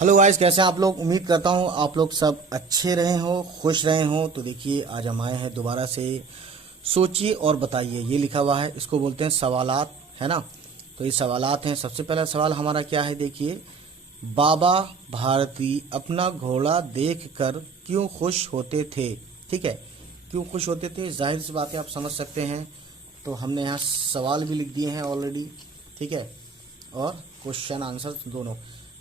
Hello guys, कैसे हैं आप लोग। उम्मीद करता हूँ आप लोग सब अच्छे रहे हो, खुश रहे हो। तो देखिए, आज हम आए हैं दोबारा से सोचिए और बताइए। ये लिखा हुआ है, इसको बोलते हैं सवालात, है ना। तो ये सवालात हैं। सबसे पहला सवाल हमारा क्या है, देखिए। बाबा भारती अपना घोड़ा देखकर क्यों खुश होते थे। ठीक है, क्यों खुश होते थे, जाहिर सी बात है, आप समझ सकते हैं। तो हमने यहाँ सवाल भी लिख दिए हैं ऑलरेडी, ठीक है, और क्वेश्चन आंसर दोनों।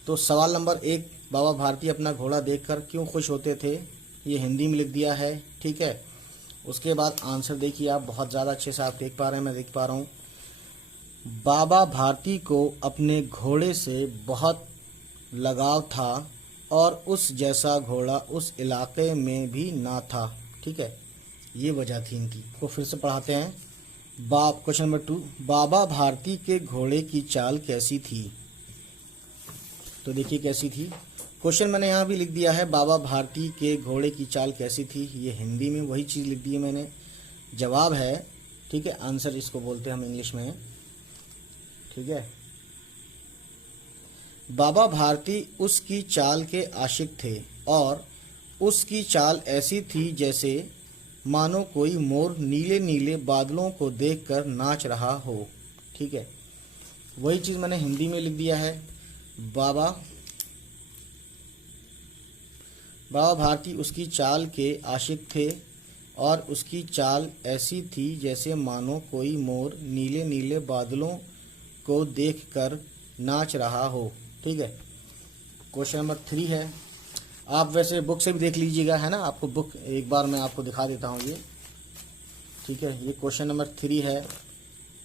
तो सवाल नंबर 1, बाबा भारती अपना घोड़ा देखकर क्यों खुश होते थे, ये हिंदी में लिख दिया है, ठीक है। उसके बाद आंसर देखिए आप, बहुत ज़्यादा अच्छे से आप देख पा रहे हैं, मैं देख पा रहा हूँ। बाबा भारती को अपने घोड़े से बहुत लगाव था और उस जैसा घोड़ा उस इलाके में भी ना था, ठीक है। ये वजह थी इनकी। को फिर से पढ़ाते हैं। क्वेश्चन नंबर 2, बाबा भारती के घोड़े की चाल कैसी थी। तो देखिए कैसी थी। क्वेश्चन मैंने यहाँ भी लिख दिया है, बाबा भारती के घोड़े की चाल कैसी थी। ये हिंदी में वही चीज़ लिख दी है मैंने। जवाब है, ठीक है, आंसर इसको बोलते हैं हम इंग्लिश में, ठीक है। बाबा भारती उसकी चाल के आशिक थे और उसकी चाल ऐसी थी जैसे मानो कोई मोर नीले नीले बादलों को देखकर नाच रहा हो, ठीक है। वही चीज़ मैंने हिंदी में लिख दिया है। बाबा भारती उसकी चाल के आशिक थे और उसकी चाल ऐसी थी जैसे मानो कोई मोर नीले नीले बादलों को देखकर नाच रहा हो, ठीक है। क्वेश्चन नंबर 3 है। आप वैसे बुक से भी देख लीजिएगा, है ना। आपको बुक एक बार मैं आपको दिखा देता हूँ ये, ठीक है। ये क्वेश्चन नंबर 3 है,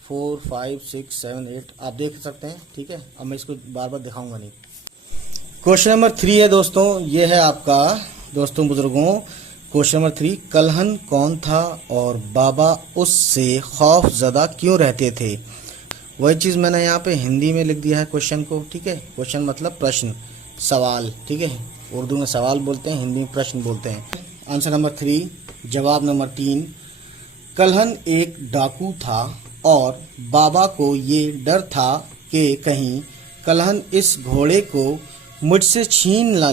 4, 5, 6, 7, 8 आप देख सकते हैं, ठीक है। अब मैं इसको बार बार दिखाऊंगा नहीं। क्वेश्चन नंबर 3 है दोस्तों, ये है आपका, दोस्तों बुजुर्गों, क्वेश्चन नंबर 3, कलहन कौन था और बाबा उससे खौफजदा क्यों रहते थे। वही चीज़ मैंने यहाँ पे हिंदी में लिख दिया है क्वेश्चन को, ठीक है। क्वेश्चन मतलब प्रश्न, सवाल, ठीक है। उर्दू में सवाल बोलते हैं, हिंदी में प्रश्न बोलते हैं। आंसर नंबर 3, जवाब नंबर 3, कलहन एक डाकू था और बाबा को ये डर था कि कहीं कलहन इस घोड़े को मुझसे छीन ना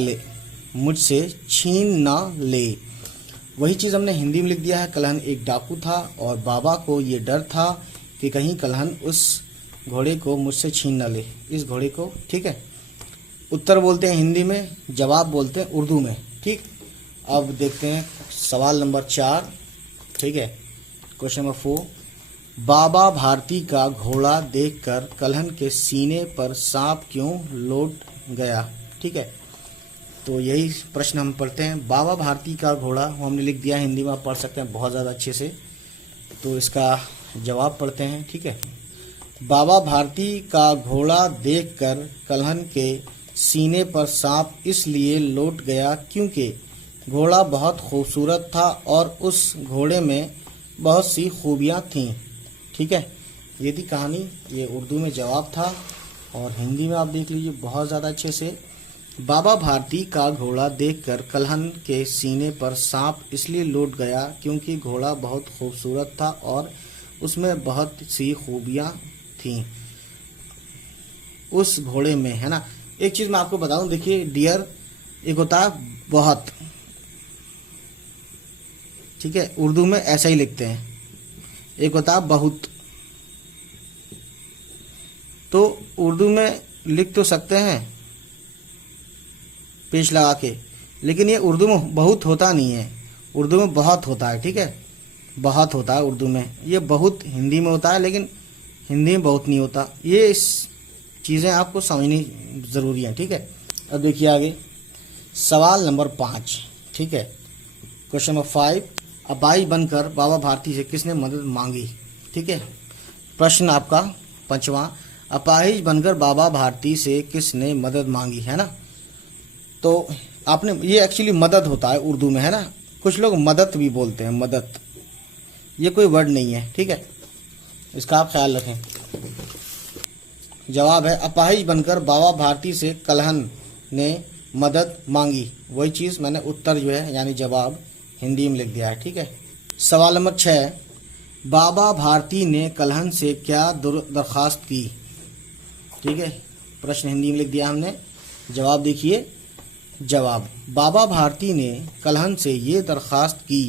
ले। वही चीज़ हमने हिंदी में लिख दिया है, कलहन एक डाकू था और बाबा को ये डर था कि कहीं कलहन उस घोड़े को मुझसे छीन ना ले, इस घोड़े को, ठीक है। उत्तर बोलते हैं हिंदी में, जवाब बोलते हैं उर्दू में, ठीक। अब देखते हैं सवाल नंबर 4, ठीक है। क्वेश्चन नंबर 4, बाबा भारती का घोड़ा देखकर कलहन के सीने पर सांप क्यों लौट गया, ठीक है। तो यही प्रश्न हम पढ़ते हैं। बाबा भारती का घोड़ा हमने लिख दिया हिंदी में, आप पढ़ सकते हैं बहुत ज़्यादा अच्छे से। तो इसका जवाब पढ़ते हैं, ठीक है। बाबा भारती का घोड़ा देखकर कलहन के सीने पर सांप इसलिए लौट गया क्योंकि घोड़ा बहुत खूबसूरत था और उस घोड़े में बहुत सी खूबियाँ थीं, ठीक है। ये थी कहानी, ये उर्दू में जवाब था और हिंदी में आप देख लीजिए बहुत ज़्यादा अच्छे से। बाबा भारती का घोड़ा देखकर कलहन के सीने पर सांप इसलिए लौट गया क्योंकि घोड़ा बहुत खूबसूरत था और उसमें बहुत सी खूबियाँ थीं उस घोड़े में, है ना। एक चीज़ मैं आपको बताऊं, देखिए, डियर एक होता है बहुत, ठीक है, उर्दू में ऐसा ही लिखते हैं। एक होता है बहुत, तो उर्दू में लिख तो सकते हैं पेश लगा के, लेकिन ये उर्दू में बहुत होता नहीं है, उर्दू में बहुत होता है, ठीक है। बहुत होता है उर्दू में, ये बहुत हिंदी में होता है, लेकिन हिंदी में बहुत नहीं होता। ये इस चीज़ें आपको समझनी ज़रूरी है, ठीक है। अब देखिए आगे सवाल नंबर 5, ठीक है। क्वेश्चन नंबर 5, अपाहिज बनकर बाबा भारती से किसने मदद मांगी, ठीक है। प्रश्न आपका 5वां, अपाहिज बनकर बाबा भारती से किसने मदद मांगी, है ना। तो आपने, ये एक्चुअली मदद होता है उर्दू में, है ना। कुछ लोग मदद भी बोलते हैं, मदद, ये कोई वर्ड नहीं है, ठीक है, इसका आप ख्याल रखें। जवाब है, अपाहिज बनकर बाबा भारती से कलहन ने मदद मांगी। वही चीज़ मैंने उत्तर जो है यानी जवाब हिंदी में लिख दिया है, ठीक है। सवाल नंबर 6, बाबा भारती ने कलहन से क्या दरख्वास्त की, ठीक है। प्रश्न हिंदी में लिख दिया हमने, जवाब देखिए। जवाब, बाबा भारती ने कलहन से ये दरख्वास्त की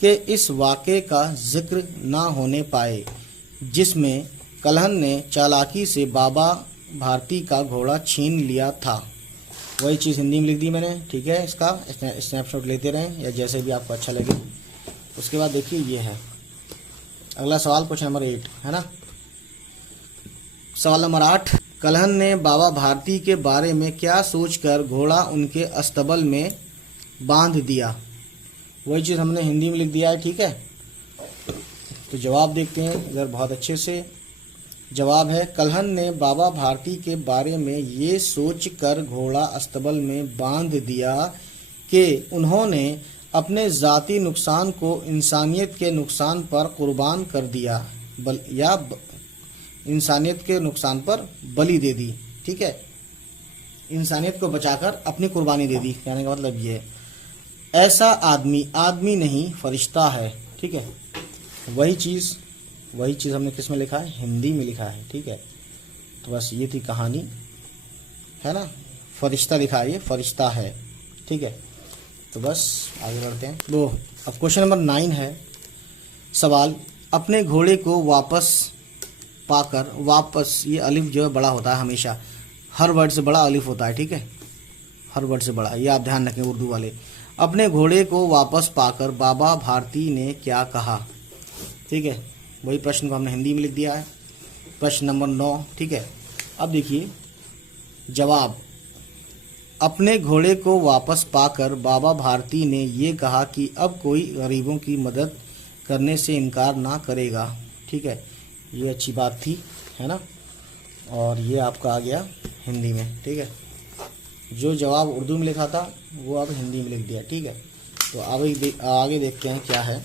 कि इस वाक़े का जिक्र ना होने पाए जिसमें कलहन ने चालाकी से बाबा भारती का घोड़ा छीन लिया था। वही चीज़ हिंदी में लिख दी मैंने, ठीक है। इसका स्नैपशॉट लेते रहें या जैसे भी आपको अच्छा लगे। उसके बाद देखिए ये है अगला सवाल, क्वेश्चन नंबर 8 है ना। सवाल नंबर 8, कलहन ने बाबा भारती के बारे में क्या सोचकर घोड़ा उनके अस्तबल में बांध दिया। वही चीज़ हमने हिंदी में लिख दिया है, ठीक है। तो जवाब देखते हैं इधर बहुत अच्छे से। जवाब है, कलहन ने बाबा भारती के बारे में ये सोचकर घोड़ा अस्तबल में बांध दिया कि उन्होंने अपने ज़ाती नुकसान को इंसानियत के नुकसान पर कुर्बान कर दिया इंसानियत के नुकसान पर बलि दे दी, ठीक है। इंसानियत को बचाकर अपनी कुर्बानी दे दी, कहने का मतलब ये है। ऐसा आदमी नहीं फरिश्ता है, ठीक है। वही चीज़ हमने किस में लिखा है, हिंदी में लिखा है, ठीक है। तो बस ये थी कहानी, है ना। फरिश्ता लिखा है, ये फरिश्ता है, ठीक है। तो बस आगे बढ़ते हैं। वो अब क्वेश्चन नंबर 9 है। सवाल, अपने घोड़े को वापस पाकर, वापस ये अलिफ जो है बड़ा होता है हमेशा, हर वर्ड से बड़ा अलिफ होता है, ठीक है। हर वर्ड से बड़ा, ये आप ध्यान रखें उर्दू वाले। अपने घोड़े को वापस पाकर बाबा भारती ने क्या कहा, ठीक है। वही प्रश्न को हमने हिंदी में लिख दिया है, प्रश्न नंबर 9, ठीक है। अब देखिए जवाब, अपने घोड़े को वापस पाकर बाबा भारती ने ये कहा कि अब कोई गरीबों की मदद करने से इनकार ना करेगा, ठीक है। ये अच्छी बात थी, है ना। और ये आपका आ गया हिंदी में, ठीक है। जो जवाब उर्दू में लिखा था वो अब हिंदी में लिख दिया, ठीक है। तो आगे देखते हैं क्या है।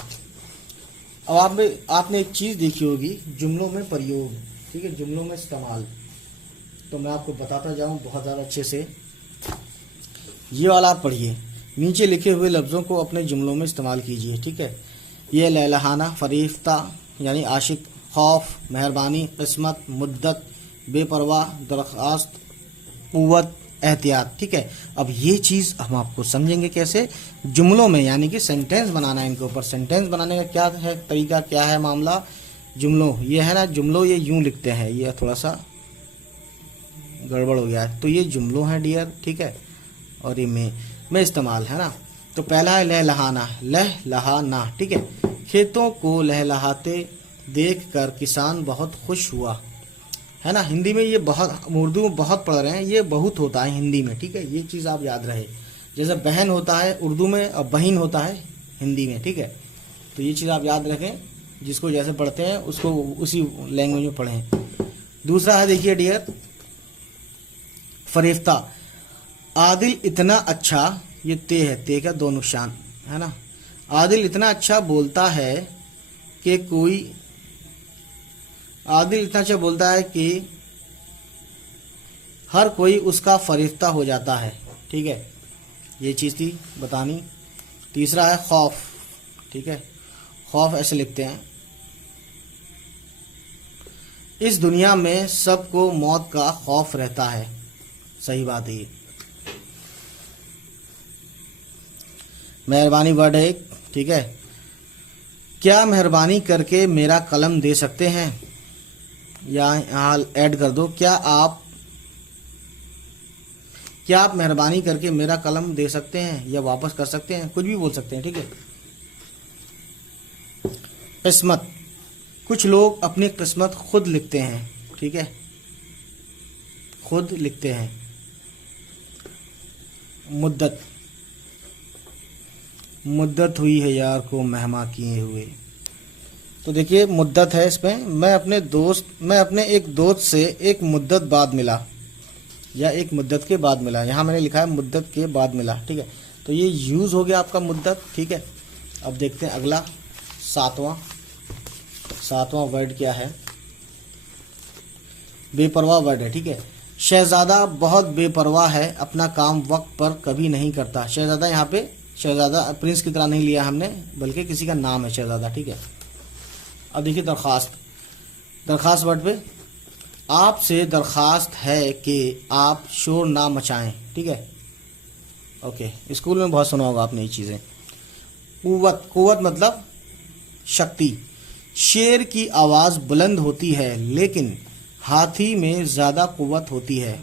अब आपने एक चीज़ देखी होगी, जुमलों में प्रयोग, ठीक है, जुमलों में इस्तेमाल। तो मैं आपको बताता जाऊँ बहुत ज़्यादा अच्छे से। ये वाला आप पढ़िए, नीचे लिखे हुए लफ्ज़ों को अपने जुमलों में इस्तेमाल कीजिए, ठीक है। ये लहलहाना, फरीफ्ता यानी आशिक, खौफ, मेहरबानी, किस्मत, मुद्दत, बेपरवाह, दरख्वास्त, क़ुव्वत, एहतियात, ठीक है। अब ये चीज़ हम आपको समझेंगे कैसे, जुमलों में, यानी कि सेंटेंस बनाना है इनके ऊपर। सेंटेंस बनाने का क्या है तरीका, क्या है मामला। जुमलों, ये है ना जुमलों, ये यूं लिखते हैं, ये थोड़ा सा गड़बड़ हो गया है। तो ये जुमलों हैं डियर, ठीक है। और ये में इस्तेमाल है ना। तो पहला है लहलहाना, ठीक है। खेतों को लहलहाते देखकर किसान बहुत खुश हुआ, है ना। हिंदी में ये बहुत, उर्दू में बहुत पढ़ रहे हैं, ये बहुत होता है हिंदी में, ठीक है। ये चीज़ आप याद रहे, जैसे बहन होता है उर्दू में और बहिन होता है हिंदी में, ठीक है। तो ये चीज़ आप याद रखें, जिसको जैसे पढ़ते हैं उसको उसी लैंग्वेज में पढ़ें। दूसरा है देखिए डियर, फरिफ्ता, आदिल इतना अच्छा, ये ते है, ते का 2 निशान, है ना। आदिल इतना अच्छा बोलता है कि हर कोई उसका फरिश्ता हो जाता है, ठीक है। ये चीज़ थी बतानी। तीसरा है खौफ, ठीक है। खौफ ऐसे लिखते हैं, इस दुनिया में सबको मौत का खौफ रहता है, सही बात है ये। मेहरबानी वर्ड है एक, ठीक है। क्या मेहरबानी करके मेरा कलम दे सकते हैं, या यहाँ ऐड कर दो, क्या आप मेहरबानी करके मेरा कलम दे सकते हैं या वापस कर सकते हैं, कुछ भी बोल सकते हैं, ठीक है। किस्मत, कुछ लोग अपनी किस्मत खुद लिखते हैं, ठीक है, खुद लिखते हैं। मुद्दत हुई है यार को मेहमा किए हुए। तो देखिए मुद्दत है इसमें, मैं अपने एक दोस्त से एक मुद्दत बाद मिला, या एक मुद्दत के बाद मिला। यहाँ मैंने लिखा है मुद्दत के बाद मिला, ठीक है। तो ये यूज़ हो गया आपका मुद्दत, ठीक है। अब देखते हैं अगला सातवां वर्ड क्या है। बेपरवाह वर्ड है, ठीक है। शहजादा बहुत बेपरवाह है, अपना काम वक्त पर कभी नहीं करता। शहजादा, यहाँ पे शहजादा प्रिंस की तरह नहीं लिया हमने, बल्कि किसी का नाम है शहजादा, ठीक है। अब देखिए दरख्वास्त वर्ड पे, आपसे दरखास्त है कि आप शोर ना मचाएं। ठीक है, ओके। स्कूल में बहुत सुना होगा आपने ये चीज़ें। कुव्वत, कुव्वत मतलब शक्ति। शेर की आवाज़ बुलंद होती है लेकिन हाथी में ज़्यादा कुव्वत होती है।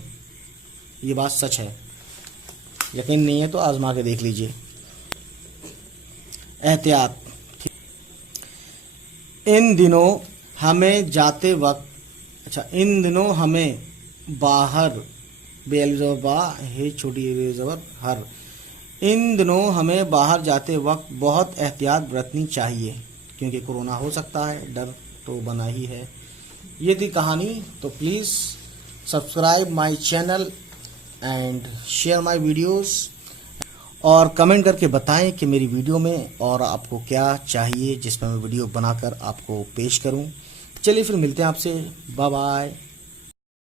ये बात सच है, यकीन नहीं है तो आजमा के देख लीजिए। एहतियात, इन दिनों हमें जाते वक्त, अच्छा, इन दिनों हमें बाहर, बेअल बा है छोटी ज़बर हर, इन दिनों हमें बाहर जाते वक्त बहुत एहतियात बरतनी चाहिए क्योंकि कोरोना हो सकता है, डर तो बना ही है। ये थी कहानी। तो please subscribe my channel and share my videos और कमेंट करके बताएं कि मेरी वीडियो में और आपको क्या चाहिए जिसमें मैं वीडियो बनाकर आपको पेश करूं। चलिए फिर मिलते हैं आपसे, बाय बाय।